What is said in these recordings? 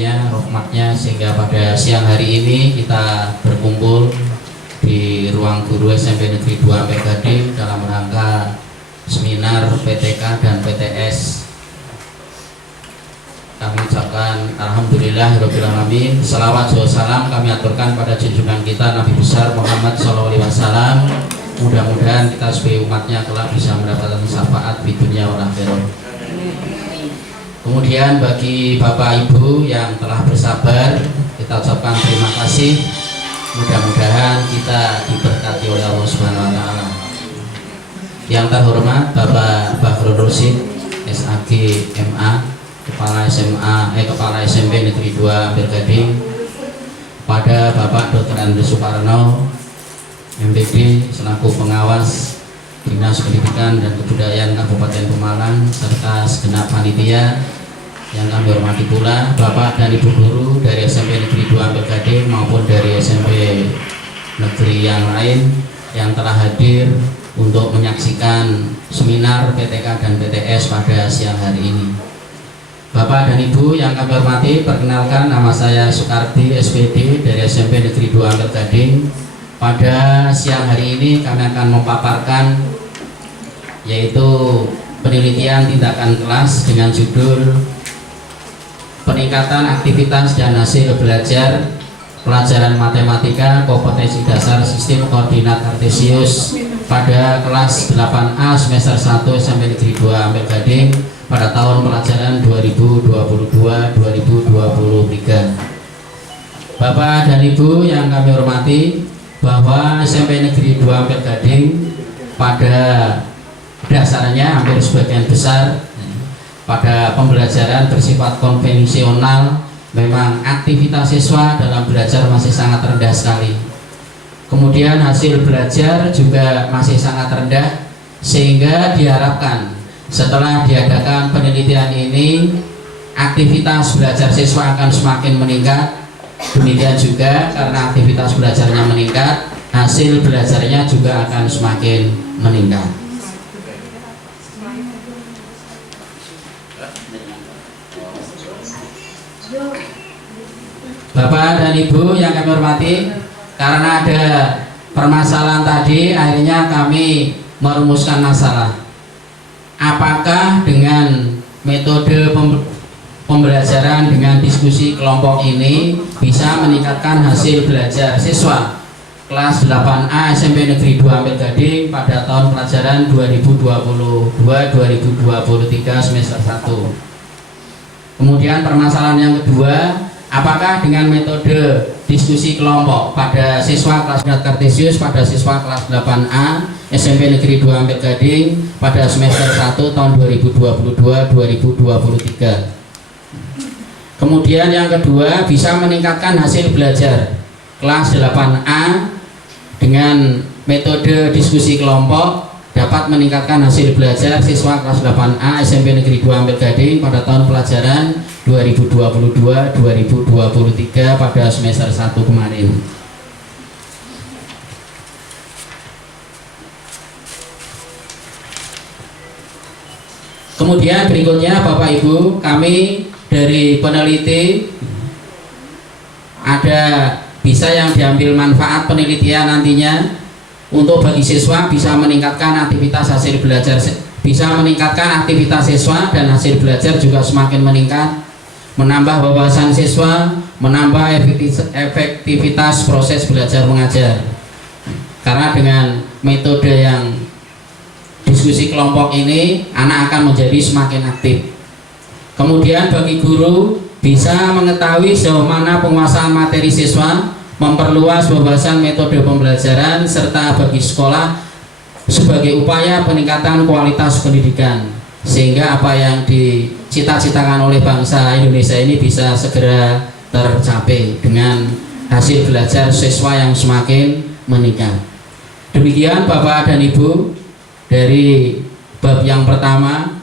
karunia-Nya, rahmat-Nya, sehingga pada siang hari ini kita berkumpul di ruang guru SMP Negeri 2 Ampel Gading dalam rangka seminar PTK dan PTS. Kami ucapkan alhamdulillahirabbil alamin. Selawat dan salam kami aturkan pada junjungan kita Nabi besar Muhammad SAW. Mudah-mudahan kita sebagai umatnya kelak bisa mendapatkan syafaat di dunia wal akhirah. Kemudian bagi Bapak Ibu yang telah bersabar, kita ucapkan terima kasih. Mudah-mudahan kita diberkati oleh Allah Subhanahu wa taala. Yang terhormat Bapak Bakhrul Rosyid SAG MA, Kepala SMP Negeri 2 Ampel Gading, pada Bapak Dr. Andri Suparno MPD selaku pengawas Dinas Pendidikan dan Kebudayaan Kabupaten Pemalang, serta segenap panitia yang kami hormati pula Bapak dan Ibu guru dari SMP Negeri 2 Ampel Gading maupun dari SMP negeri yang lain yang telah hadir untuk menyaksikan seminar PTK dan PTS pada siang hari ini. Bapak dan Ibu yang kami hormati, perkenalkan, nama saya Sukardi SPD dari SMP Negeri 2 Ampel Gading. Pada siang hari ini kami akan memaparkan yaitu penelitian tindakan kelas dengan judul peningkatan aktivitas dan hasil belajar pelajaran matematika kompetensi dasar sistem koordinat kartesius pada kelas 8A semester 1 SMP Negeri 2 Ampel Gading pada tahun pelajaran 2022-2023. Bapak dan Ibu yang kami hormati, bahwa SMP Negeri 2 Ampel Gading pada dasarnya hampir sebagian besar pada pembelajaran bersifat konvensional. Memang aktivitas siswa dalam belajar masih sangat rendah sekali. Kemudian hasil belajar juga masih sangat rendah, sehingga diharapkan setelah diadakan penelitian ini aktivitas belajar siswa akan semakin meningkat. Demikian juga karena aktivitas belajarnya meningkat, hasil belajarnya juga akan semakin meningkat. Bapak dan Ibu yang kami hormati, karena ada permasalahan tadi, akhirnya kami merumuskan masalah. Apakah dengan metode pembelajaran dengan diskusi kelompok ini bisa meningkatkan hasil belajar siswa kelas 8A SMP Negeri 2 Ampel Gading pada tahun pelajaran 2022-2023 semester 1. Kemudian permasalahan yang kedua, apakah dengan metode diskusi kelompok pada siswa kelas kartesius pada siswa kelas 8A SMP Negeri 2 Ampel Gading pada semester 1 tahun 2022-2023. Kemudian yang kedua, bisa meningkatkan hasil belajar kelas 8A dengan metode diskusi kelompok dapat meningkatkan hasil belajar siswa kelas 8A SMP Negeri 2 Ampel Gading pada tahun pelajaran 2022-2023 pada semester 1 kemarin. Kemudian berikutnya Bapak Ibu, kami dari peneliti ada bisa yang diambil manfaat penelitian nantinya untuk bagi siswa bisa meningkatkan aktivitas hasil belajar, bisa meningkatkan aktivitas siswa dan hasil belajar juga semakin meningkat, menambah wawasan siswa, menambah efektivitas proses belajar mengajar. Karena dengan metode yang diskusi kelompok ini, anak akan menjadi semakin aktif. Kemudian bagi guru bisa mengetahui sejauh mana penguasaan materi siswa, memperluas wawasan metode pembelajaran, serta bagi sekolah sebagai upaya peningkatan kualitas pendidikan, sehingga apa yang dicita-citakan oleh bangsa Indonesia ini bisa segera tercapai dengan hasil belajar siswa yang semakin meningkat. Demikian Bapak dan Ibu dari bab yang pertama.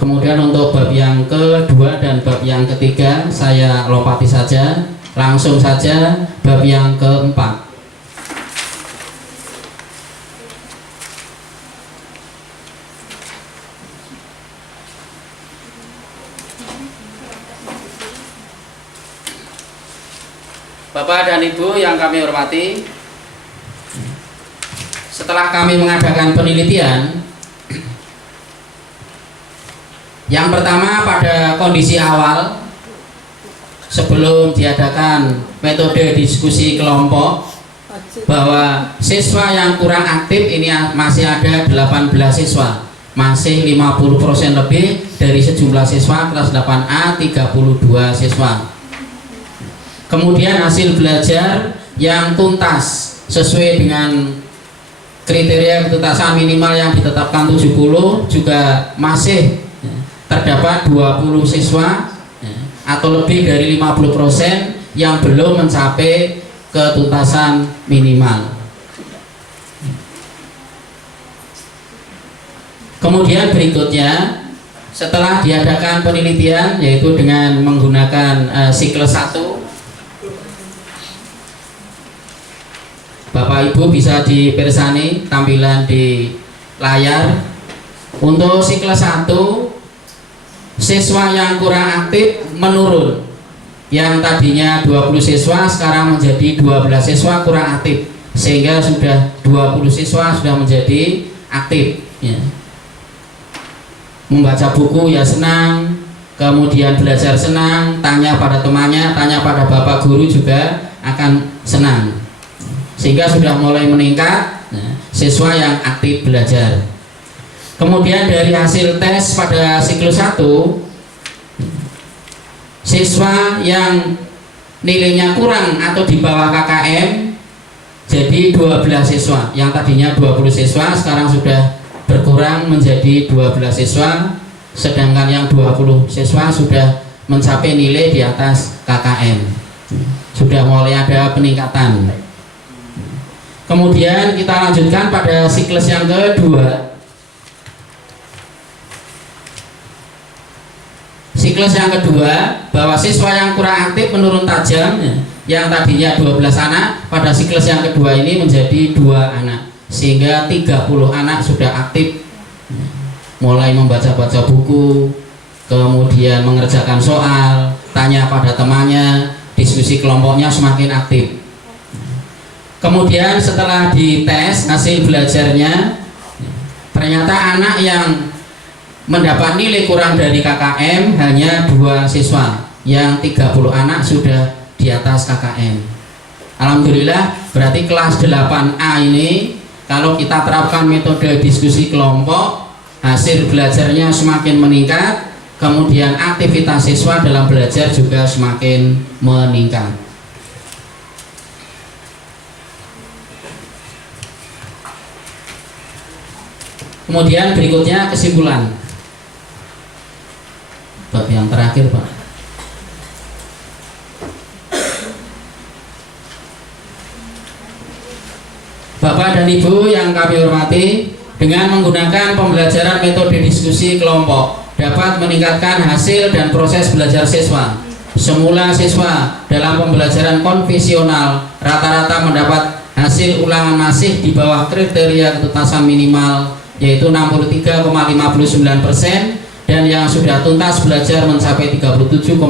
Kemudian untuk bab yang kedua dan bab yang ketiga saya lopati saja, langsung saja bab yang keempat. Bapak dan Ibu yang kami hormati, setelah kami mengadakan penelitian, yang pertama pada kondisi awal sebelum diadakan metode diskusi kelompok, bahwa siswa yang kurang aktif ini masih ada 18 siswa, masih 50% lebih dari sejumlah siswa kelas 8A 32 siswa. Kemudian hasil belajar yang tuntas sesuai dengan kriteria ketuntasan minimal yang ditetapkan 70 juga masih terdapat 20 siswa atau lebih dari 50% yang belum mencapai ketuntasan minimal. Kemudian berikutnya, setelah diadakan penelitian yaitu dengan menggunakan siklus 1, Bapak Ibu bisa dipersani tampilan di layar. Untuk siklus 1, siswa yang kurang aktif menurun. Yang tadinya 20 siswa sekarang menjadi 12 siswa kurang aktif, sehingga sudah 20 siswa sudah menjadi aktif ya. Membaca buku ya senang, kemudian belajar senang, tanya pada temannya, tanya pada bapak guru juga akan senang, sehingga sudah mulai meningkat ya, siswa yang aktif belajar. Kemudian dari hasil tes pada siklus 1, siswa yang nilainya kurang atau di bawah KKM jadi 12 siswa. Yang tadinya 20 siswa sekarang sudah berkurang menjadi 12 siswa, sedangkan yang 20 siswa sudah mencapai nilai di atas KKM. Sudah mulai ada peningkatan. Kemudian kita lanjutkan pada siklus yang kedua. Siklus yang kedua, bahwa siswa yang kurang aktif menurun tajam ya. Yang tadinya 12 anak pada siklus yang kedua ini menjadi 2 anak, sehingga 30 anak sudah aktif ya. Mulai membaca-baca buku, kemudian mengerjakan soal, tanya pada temannya, diskusi kelompoknya semakin aktif. Kemudian setelah dites hasil belajarnya, ternyata anak yang mendapat nilai kurang dari KKM hanya 2 siswa, yang 30 anak sudah di atas KKM. Alhamdulillah, berarti kelas 8A ini kalau kita terapkan metode diskusi kelompok, hasil belajarnya semakin meningkat, kemudian aktivitas siswa dalam belajar juga semakin meningkat. Kemudian berikutnya kesimpulan. Bab yang terakhir, Pak. Bapak dan Ibu yang kami hormati, dengan menggunakan pembelajaran metode diskusi kelompok dapat meningkatkan hasil dan proses belajar siswa. Semula siswa dalam pembelajaran konvensional rata-rata mendapat hasil ulangan masih di bawah kriteria ketuntasan minimal, yaitu 63,59%, dan yang sudah tuntas belajar mencapai 37,5%.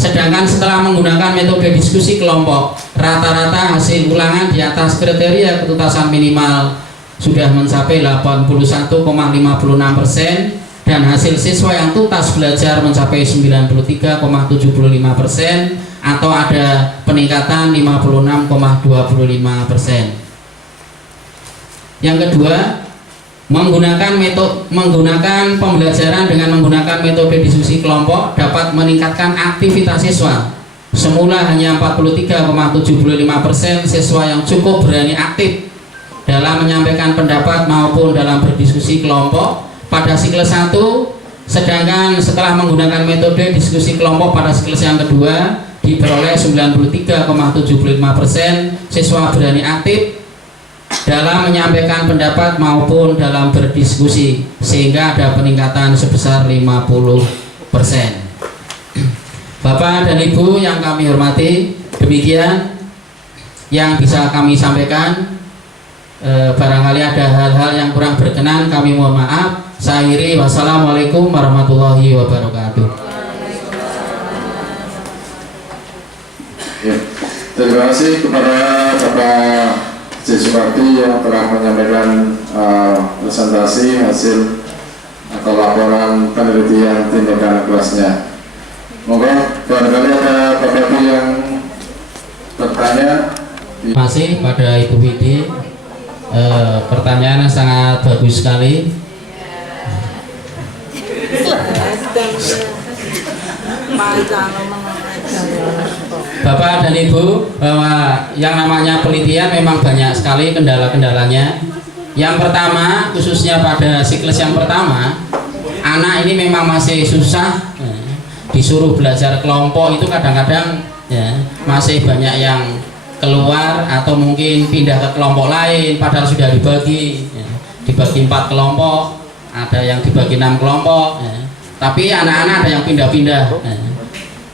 Sedangkan setelah menggunakan metode diskusi kelompok, rata-rata hasil ulangan di atas kriteria ketuntasan minimal sudah mencapai 81,56%, dan hasil siswa yang tuntas belajar mencapai 93,75%, atau ada peningkatan 56,25%. Yang kedua, menggunakan pembelajaran dengan menggunakan metode diskusi kelompok dapat meningkatkan aktivitas siswa. Semula hanya 43,75% siswa yang cukup berani aktif dalam menyampaikan pendapat maupun dalam berdiskusi kelompok pada siklus 1, sedangkan setelah menggunakan metode diskusi kelompok pada siklus yang kedua diperoleh 93,75% siswa berani aktif dalam menyampaikan pendapat maupun dalam berdiskusi, sehingga ada peningkatan sebesar 50%. Bapak dan Ibu yang kami hormati, demikian yang bisa kami sampaikan. Barangkali ada hal-hal yang kurang berkenan, kami mohon maaf. Saya akhiri, wassalamualaikum warahmatullahi wabarakatuh. Ya. Terima kasih kepada Bapak C. Suparti yang telah menyampaikan presentasi hasil atau laporan penelitian tindakan kelasnya. Moga barangkali ada Bapak Ibu yang bertanya. Terima kasih pada Ibu Widi. Pertanyaannya sangat bagus sekali. Bapak dan Ibu, bahwa yang namanya penelitian memang banyak sekali kendala-kendalanya. Yang pertama, khususnya pada siklus yang pertama, anak ini memang masih susah disuruh belajar kelompok. Itu kadang-kadang masih banyak yang keluar atau mungkin pindah ke kelompok lain padahal sudah dibagi 4 kelompok, ada yang dibagi 6 kelompok, tapi anak-anak ada yang pindah-pindah.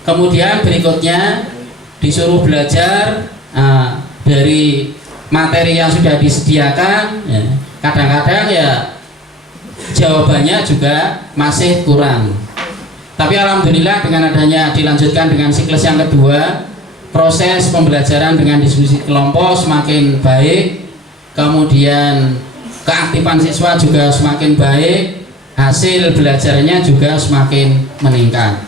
Kemudian berikutnya disuruh belajar dari materi yang sudah disediakan, kadang-kadang ya jawabannya juga masih kurang. Tapi alhamdulillah dengan adanya dilanjutkan dengan siklus yang kedua, proses pembelajaran dengan diskusi kelompok semakin baik, kemudian keaktifan siswa juga semakin baik, hasil belajarnya juga semakin meningkat,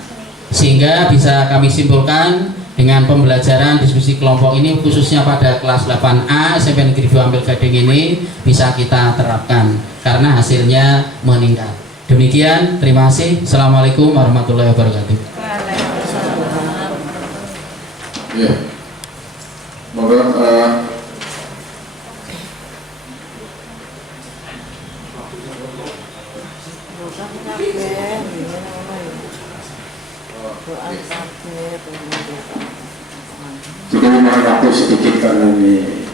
sehingga bisa kami simpulkan dengan pembelajaran diskusi kelompok ini khususnya pada kelas 8A SMP Negeri 2 Ampel Gading ini bisa kita terapkan karena hasilnya meningkat. Demikian, terima kasih. Assalamualaikum warahmatullahi wabarakatuh. Ya, moga jadi mohon waktu sedikit karena ini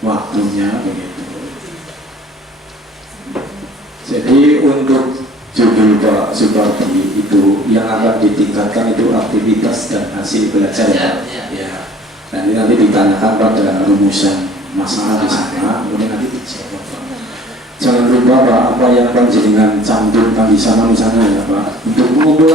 waktunya begitu. Jadi untuk judul Pak Suparti itu yang akan ditingkatkan itu aktivitas dan hasil belajar ya. Dan ini nanti ditanyakan pada rumusan masalah di sana, kemudian nanti dijawab Pak. Jangan lupa Pak, apa yang panjenengan cantumkan di sana misalnya ya Pak, untuk pengumpulan